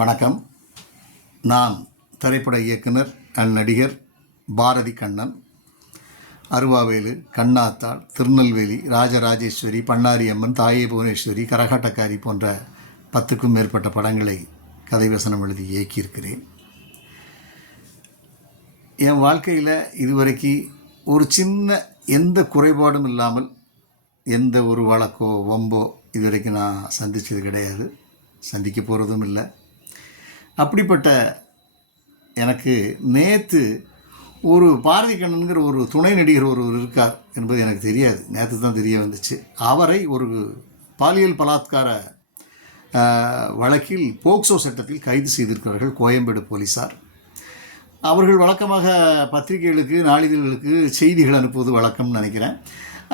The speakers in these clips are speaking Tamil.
வணக்கம். நான் திரைப்பட இயக்குனர் அண்ட் நடிகர் பாரதி கண்ணன். அருவாவேலு, கண்ணாத்தாள், திருநெல்வேலி, ராஜராஜேஸ்வரி, பண்ணாரியம்மன், தாயே புவனேஸ்வரி, கரகாட்டக்காரி போன்ற 10க்கும் மேற்பட்ட படங்களை கதைவசனம் எழுதி இயக்கியிருக்கிறேன். என் வாழ்க்கையில் இதுவரைக்கும் ஒரு சின்ன எந்த குறைபாடும் இல்லாமல் எந்த ஒரு வழக்கோ வம்போ இதுவரைக்கும் நான் சந்தித்தது கிடையாது, சந்திக்க போகிறதும் இல்லை. அப்படிப்பட்ட எனக்கு நேற்று ஒரு பாரதி கண்ணன்கிற ஒரு துணை நடிகர் ஒருவர் இருக்கார் என்பது எனக்கு தெரியாது, நேற்று தான் தெரிய வந்துச்சு. அவரை ஒரு பாலியல் பலாத்கார வழக்கில் போக்சோ சட்டத்தில் கைது செய்திருக்கிறார்கள் கோயம்பேடு போலீஸார். அவர்கள் வழக்கமாக பத்திரிகைகளுக்கு, நாளிதழ்களுக்கு செய்திகள் அனுப்புவது வழக்கம்னு நினைக்கிறேன்.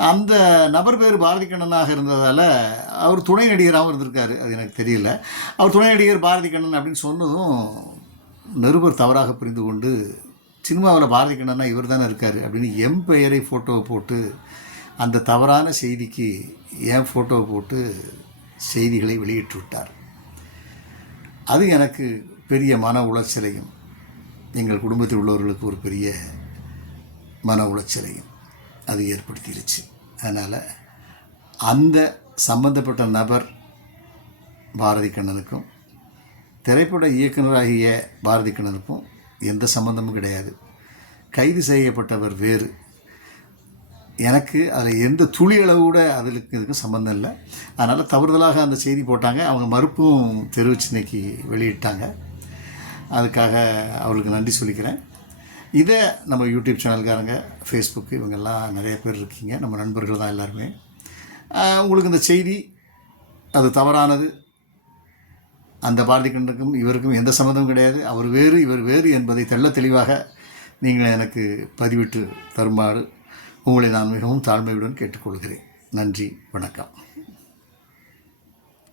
அந்த நபர் பேர் பாரதி கண்ணனாக இருந்ததால் அவர் துணை நடிகராகவும் இருந்திருக்காரு, அது எனக்கு தெரியல. அவர் துணை நடிகர் பாரதி கண்ணன் அப்படின்னு சொன்னதும் நிருபர் தவறாக புரிந்து கொண்டு சினிமாவில் பாரதி கண்ணனா இவர் தானே இருக்கார் அப்படின்னு என் பெயரை ஃபோட்டோவை போட்டு அந்த தவறான செய்திக்கு என் ஃபோட்டோவை போட்டு செய்திகளை வெளியிட்டு விட்டார். அது எனக்கு பெரிய மன உளைச்சலையும் எங்கள் குடும்பத்தில் உள்ளவர்களுக்கு ஒரு பெரிய மன உளைச்சலையும் அது ஏற்படுத்திடுச்சு. அதனால் அந்த சம்பந்தப்பட்ட நபர் பாரதி கண்ணனுக்கும் திரைப்பட இயக்குனராகிய பாரதி கண்ணனுக்கும் எந்த சம்பந்தமும் கிடையாது. கைது செய்யப்பட்டவர் வேறு. எனக்கு அதில் எந்த துளி அளவு கூட இதுக்கும் சம்மந்தம் இல்லை. அதனால் தவறுதலாக அந்த செய்தி போட்டாங்க. அவங்க மறுப்பும் தெரிவித்து இன்னைக்கு வெளியிட்டாங்க. அதுக்காக அவர்களுக்கு நன்றி சொல்லிக்கிறேன். இதை நம்ம யூடியூப் சேனல்காரங்க, ஃபேஸ்புக்கு, இவங்கெல்லாம் நிறைய பேர் இருக்கீங்க, நம்ம நண்பர்கள் தான் எல்லாருமே. உங்களுக்கு இந்த செய்தி அது தவறானது, அந்த பாரதி கண்ணனுக்கும் இவருக்கும் எந்த சம்மந்தமும் கிடையாது, அவர் வேறு இவர் வேறு என்பதை தெள்ள தெளிவாக நீங்கள் எனக்கு பதிவிட்டு தருமாறு உங்களை நான் மிகவும் தாழ்மையுடன் கேட்டுக்கொள்கிறேன். நன்றி, வணக்கம்.